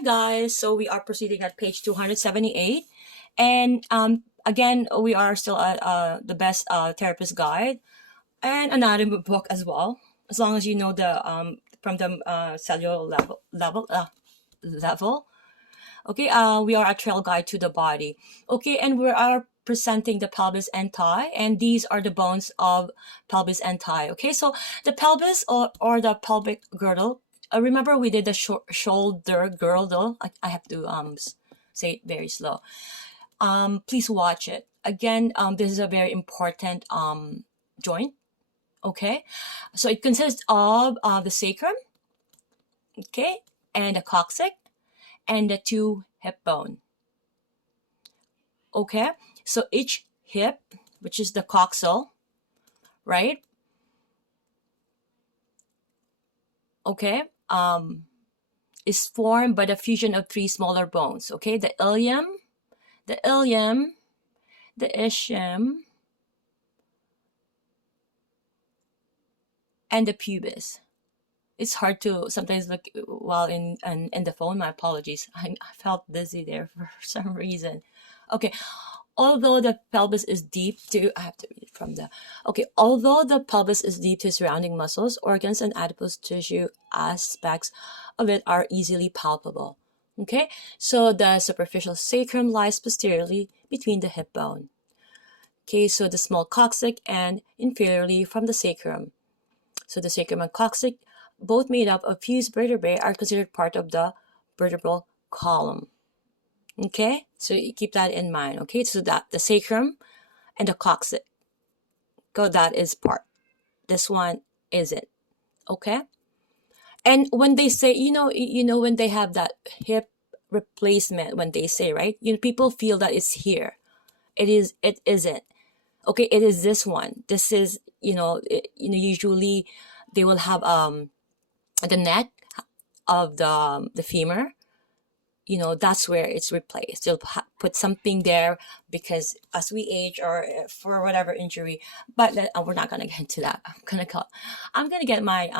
Hi guys, so we are proceeding at page 278, and again we are still at the best therapist guide and anatomy book as well, as long as you know the from the cellular level. Okay, we are a trail guide to the body. Okay, and we are presenting the pelvis and thigh, and these are the bones of pelvis and thigh. Okay, so the pelvis or the pelvic girdle. Remember we did the shoulder girdle. I have to say it very slow. Please watch it again. This is a very important joint. Okay, so it consists of the sacrum, okay, and the coccyx, and the two hip bone. Okay, so each hip, which is the coxal, right? Okay, is formed by the fusion of three smaller bones. Okay, the ilium, the ischium, and the pubis. It's hard to sometimes look while in the phone. My apologies. I felt dizzy there for some reason. Okay, although the pelvis is deep to, I have to read it from the, okay, although the pelvis is deep to surrounding muscles, organs, and adipose tissue, aspects of it are easily palpable. Okay, so the superficial sacrum lies posteriorly between the hip bone. Okay, so the small coccyx and inferiorly from the sacrum. So the sacrum and coccyx, both made up of fused vertebrae, are considered part of the vertebral column. Okay, so you keep that in mind. Okay, so that the sacrum and the coccyx, that is part. This one isn't. Okay, and when they say, when they have that hip replacement, when they say, right, people feel that it's here. It isn't. Okay, it is this one. This is, usually they will have the neck of the femur. That's where it's replaced. They'll put something there because as we age or for whatever injury, but we're not gonna get into that. I'm gonna get my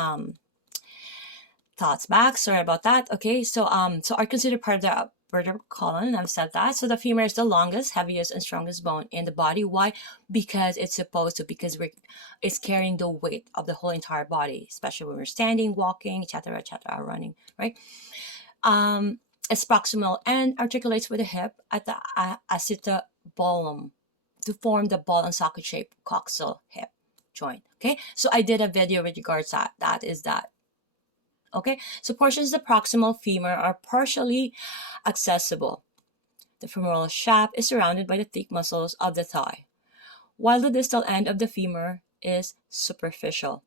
thoughts back. Sorry about that. Okay, so are considered part of the vertebral column, and I've said that. So the femur is the longest, heaviest, and strongest bone in the body. Why? Because it's supposed to. Because it's carrying the weight of the whole entire body, especially when we're standing, walking, etc., running. Right? It's proximal and articulates with the hip at the acetabulum to form the ball and socket shaped coxal hip joint. Okay, so I did a video with regards to that. Is that okay? So portions of the proximal femur are partially accessible. The femoral shaft is surrounded by the thick muscles of the thigh, while the distal end of the femur is superficial.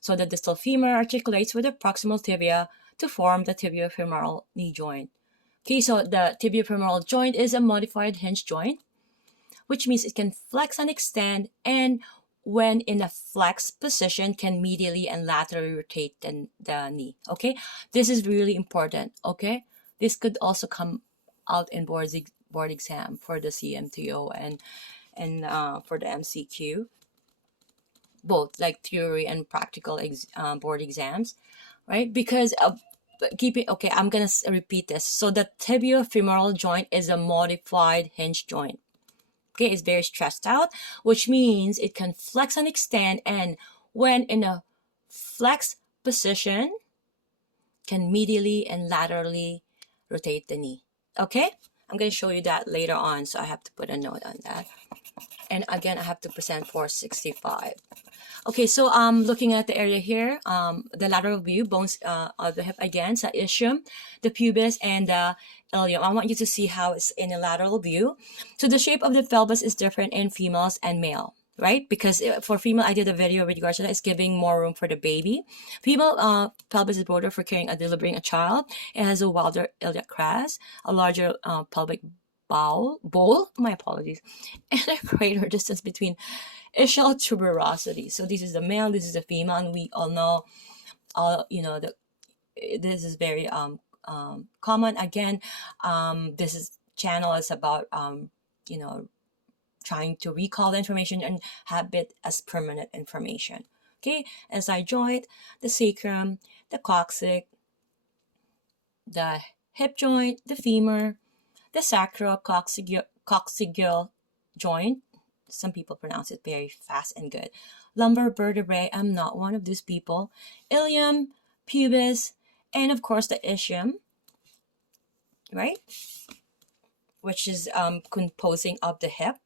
So the distal femur articulates with the proximal tibia to form the tibiofemoral knee joint. Okay, so the tibiofemoral joint is a modified hinge joint, which means it can flex and extend, and when in a flex position can medially and laterally rotate the knee. Okay, this is really important. Okay, this could also come out in board exam for the CMTO and for the MCQ, both like theory and practical board exams, right? Because okay, I'm gonna repeat this. So the tibiofemoral joint is a modified hinge joint. Okay, it's very stressed out, which means it can flex and extend, and when in a flex position, can medially and laterally rotate the knee. Okay, I'm going to show you that later on, so I have to put a note on that. And again, I have to present 465. Okay, so looking at the area here, the lateral view, bones of the hip again, the ischium, the pubis, and the ilium. I want you to see how it's in a lateral view. So the shape of the pelvis is different in females and male, right? Because for female, I did a video with regards to that. It's giving more room for the baby. Female pelvis is broader for delivering a child. It has a wilder iliac crest, a larger pelvic bowl, my apologies, and a greater distance between ischial tuberosity. So this is the male, this is the female, and we all know, this is very common. Again, this channel is about trying to recall the information and have it as permanent information. Okay, SI joint, the sacrum, the coccyx, the hip joint, the femur, the sacrococcygeal joint. Some people pronounce it very fast and good. Lumbar vertebrae, I'm not one of those people. Ilium, pubis, and of course the ischium, right? Which is composing of the hip,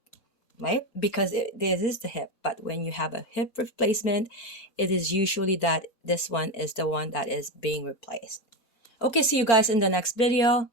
right? Because this is the hip, but when you have a hip replacement, it is usually that this one is the one that is being replaced. Okay, see you guys in the next video.